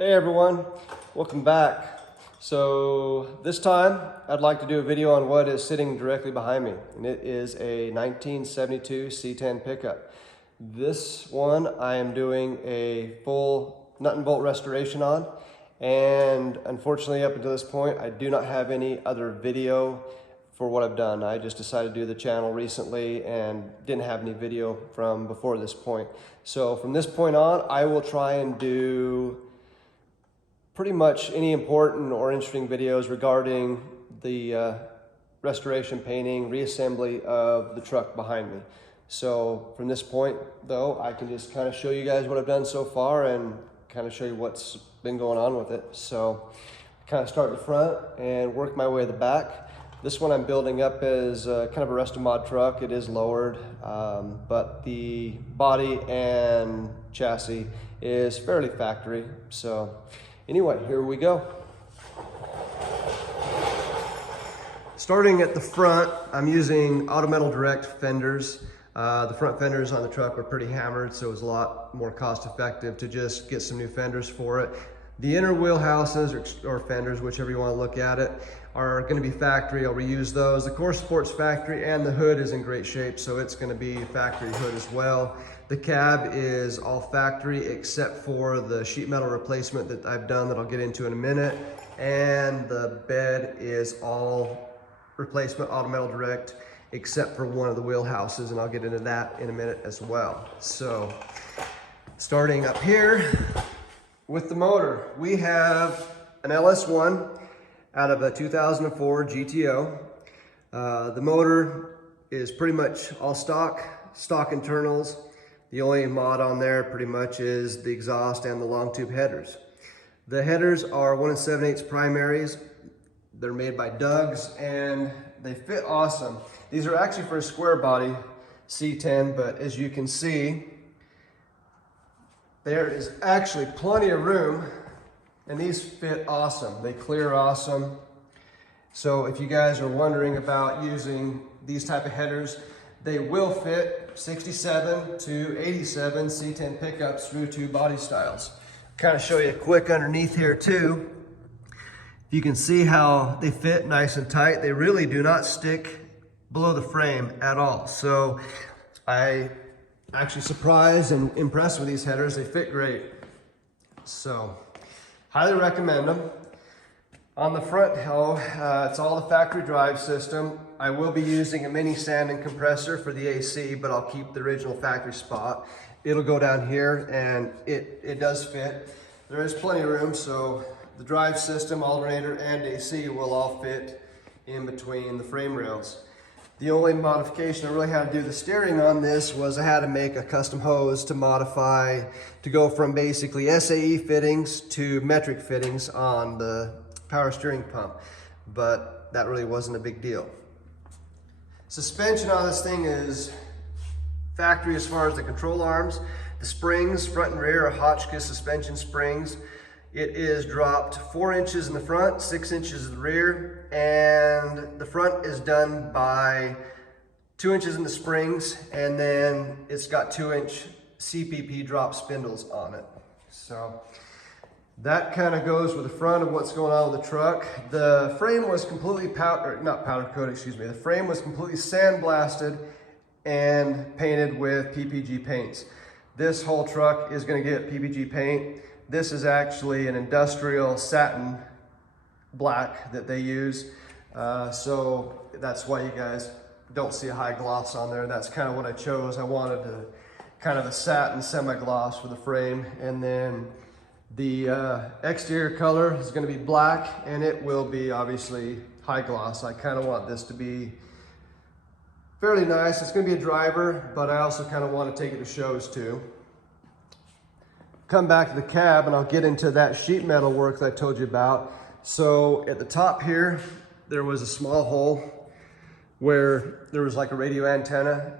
Hey everyone, welcome back. So this time I'd like to do a video on what is sitting directly behind me, and it is a 1972 C10 pickup. This one I am doing a full nut and bolt restoration on, and unfortunately up until this point I do not have any other video for what I've done. I just decided to do the channel recently and didn't have any video from before this point. So from this point on I will try and do pretty much any important or interesting videos regarding the restoration, painting, reassembly of the truck behind me. So from this point though, I can just kind of show you guys what I've done so far and kind of show you what's been going on with it. So kind of start in the front and work my way to the back. This one I'm building up as kind of a resto-mod truck. It is lowered, but the body and chassis is fairly factory. So anyway, here we go. Starting at the front, I'm using Auto Metal Direct fenders. The front fenders on the truck were pretty hammered, so it was a lot more cost effective to just get some new fenders for it. The inner wheel houses or fenders, whichever you want to look at it, are going to be factory. I'll reuse those. The core sports factory, and the hood is in great shape, so it's going to be factory hood as well. The cab is all factory except for the sheet metal replacement that I've done that I'll get into in a minute. And the bed is all replacement Auto Metal Direct except for one of the wheel houses, and I'll get into that in a minute as well. So starting up here with the motor, we have an LS1 out of a 2004 GTO. The motor is pretty much all stock internals. The only mod on there pretty much is the exhaust and the long tube headers. The headers are 1 7/8 primaries. They're made by Doug's and they fit awesome. These are actually for a square body C10, but as you can see, there is actually plenty of room and these fit awesome. They clear awesome. So if you guys are wondering about using these type of headers, they will fit 67 to 87 C10 pickups through two body styles. Kind of show you a quick underneath here too. You can see how they fit nice and tight. They really do not stick below the frame at all. So I actually surprised and impressed with these headers. They fit great. So highly recommend them. On the front, it's all the factory drive system. I will be using a mini sanding compressor for the AC, but I'll keep the original factory spot. It'll go down here and it does fit. There is plenty of room, so the drive system, alternator, and AC will all fit in between the frame rails. The only modification I really had to do the steering on this was I had to make a custom hose to modify, to go from basically SAE fittings to metric fittings on the power steering pump, but that really wasn't a big deal. Suspension on this thing is factory as far as the control arms. The springs, front and rear, are Hotchkiss suspension springs. It is dropped 4 inches in the front, 6 inches in the rear, and the front is done by 2 inches in the springs, and then it's got 2-inch CPP drop spindles on it. So that kind of goes with the front of what's going on with the truck. The frame was completely the frame was completely sandblasted and painted with PPG paints. This whole truck is going to get PPG paint. This is actually an industrial satin black that they use. So that's why you guys don't see a high gloss on there. That's kind of what I chose. I wanted to kind of a satin semi-gloss for the frame. And then the exterior color is going to be black, and it will be obviously high gloss. I kind of want this to be fairly nice. It's going to be a driver, but I also kind of want to take it to shows too. Come back to the cab and I'll get into that sheet metal work that I told you about. So at the top here, there was a small hole where there was like a radio antenna.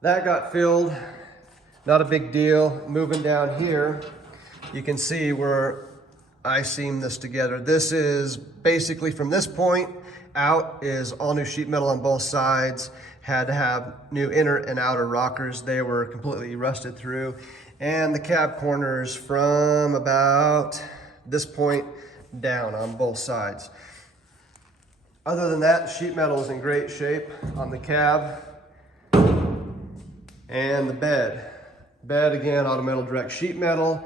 That got filled, not a big deal. Moving down here, you can see where I seamed this together. This is basically from this point out is all new sheet metal on both sides. Had to have new inner and outer rockers. They were completely rusted through. And the cab corners from about this point down on both sides. Other than that, the sheet metal is in great shape on the cab and the bed. Bed, again, auto metal direct sheet metal.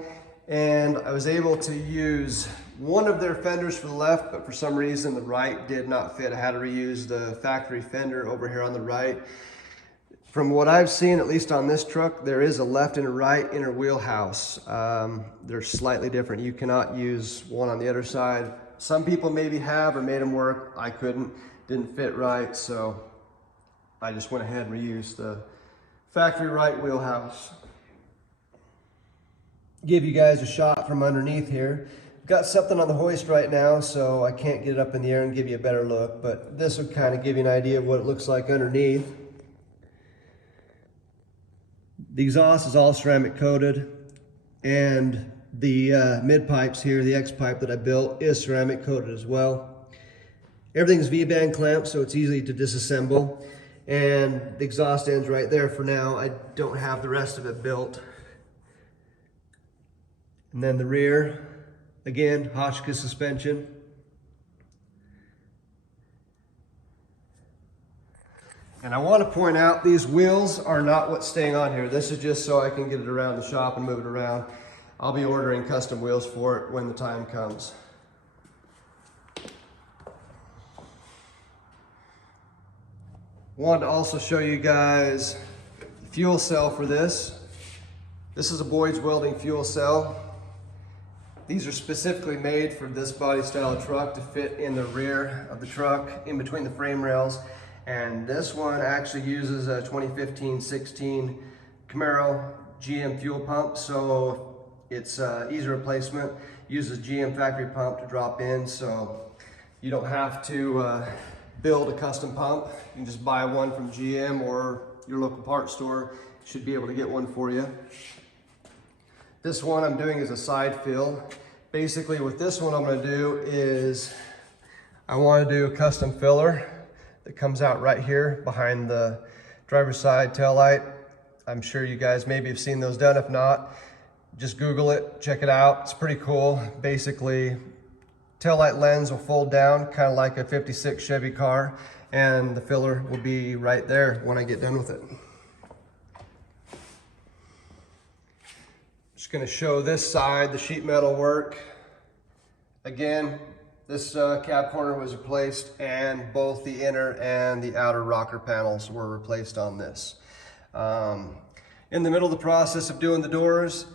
And I was able to use one of their fenders for the left, but for some reason the right did not fit. I had to reuse the factory fender over here on the right. From what I've seen, at least on this truck, there is a left and a right inner wheelhouse. They're slightly different. You cannot use one on the other side. Some people maybe have or made them work. I couldn't, didn't fit right, so I just went ahead and reused the factory right wheelhouse. Give you guys a shot from underneath here. Got something on the hoist right now, so I can't get it up in the air and give you a better look, but this will kind of give you an idea of what it looks like underneath. The exhaust is all ceramic coated, and the mid pipes here, the X pipe that I built, is ceramic coated as well. Everything's V-band clamped, so it's easy to disassemble, and the exhaust ends right there for now. I don't have the rest of it built. And then the rear, again, Hotchkiss suspension. And I want to point out, these wheels are not what's staying on here. This is just so I can get it around the shop and move it around. I'll be ordering custom wheels for it when the time comes. Wanted to also show you guys the fuel cell for this. This is a Boyd's Welding fuel cell. These are specifically made for this body style truck to fit in the rear of the truck, in between the frame rails. And this one actually uses a 2015-16 Camaro GM fuel pump, so it's easy replacement. Uses GM factory pump to drop in, so you don't have to build a custom pump. You can just buy one from GM or your local parts store. Should be able to get one for you. This one I'm doing is a side fill. Basically with this one I'm going to do is I want to do a custom filler that comes out right here behind the driver's side tail light. I'm sure you guys maybe have seen those done. If not, just Google it, check it out. It's pretty cool. Basically, tail light lens will fold down kind of like a 56 Chevy car, and the filler will be right there when I get done with it. Just going to show this side, the sheet metal work. Again, this cab corner was replaced, and both the inner and the outer rocker panels were replaced on this. In the middle of the process of doing the doors,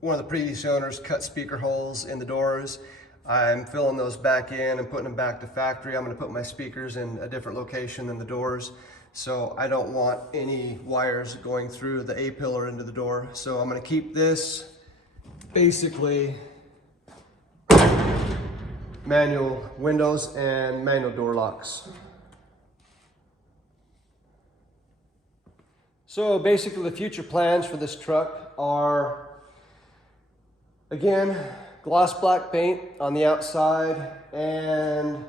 one of the previous owners cut speaker holes in the doors. I'm filling those back in and putting them back to factory. I'm going to put my speakers in a different location than the doors. So I don't want any wires going through the A-pillar into the door. So I'm going to keep this basically manual windows and manual door locks. So basically the future plans for this truck are, again, gloss black paint on the outside, and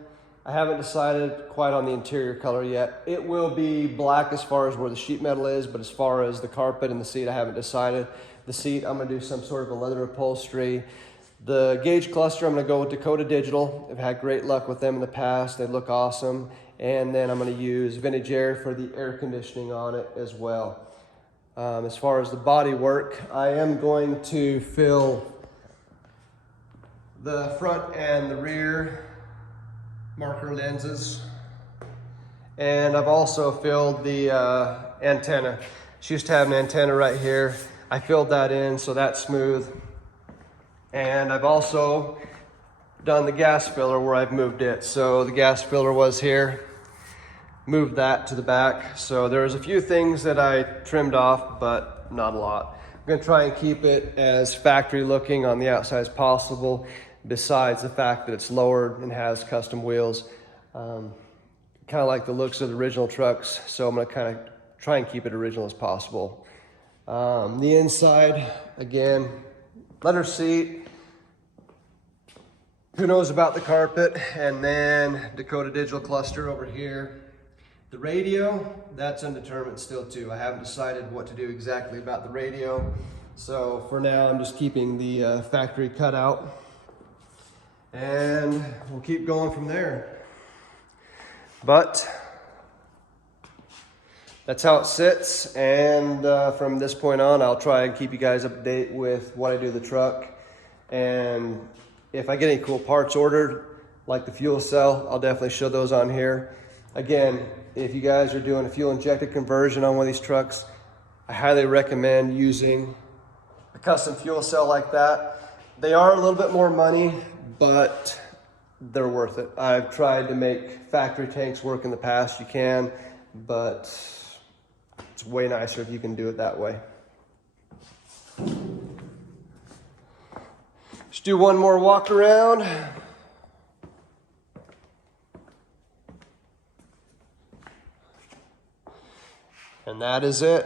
I haven't decided quite on the interior color yet. It will be black as far as where the sheet metal is, but as far as the carpet and the seat, I haven't decided. The seat, I'm gonna do some sort of a leather upholstery. The gauge cluster, I'm gonna go with Dakota Digital. I've had great luck with them in the past. They look awesome. And then I'm gonna use Vintage Air for the air conditioning on it as well. As far as the body work, I am going to fill the front and the rear marker lenses, and I've also filled the antenna. She used to have an antenna right here. I filled that in, so that's smooth. And I've also done the gas filler where I've moved it. So the gas filler was here, moved that to the back. So there's a few things that I trimmed off, but not a lot. I'm gonna try and keep it as factory looking on the outside as possible, besides the fact that it's lowered and has custom wheels. Kind of like the looks of the original trucks, so I'm gonna kind of try and keep it original as possible. The inside, again, leather seat. Who knows about the carpet? And then Dakota Digital cluster over here. The radio, that's undetermined still too. I haven't decided what to do exactly about the radio. So for now, I'm just keeping the factory cutout, and we'll keep going from there. But that's how it sits, and from this point on, I'll try and keep you guys up to date with what I do to the truck. And if I get any cool parts ordered, like the fuel cell, I'll definitely show those on here. Again, if you guys are doing a fuel injected conversion on one of these trucks, I highly recommend using a custom fuel cell like that. They are a little bit more money, but they're worth it. I've tried to make factory tanks work in the past. You can, but it's way nicer if you can do it that way. Let's do one more walk around. And that is it.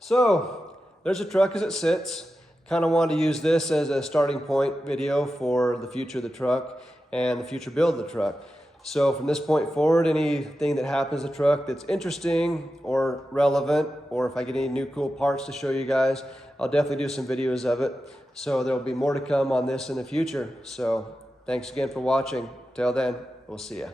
So there's a truck as it sits. Kind of wanted to use this as a starting point video for the future of the truck and the future build of the truck. So from this point forward, anything that happens to the truck that's interesting or relevant, or if I get any new cool parts to show you guys, I'll definitely do some videos of it. So there'll be more to come on this in the future. So thanks again for watching. Till then, we'll see ya.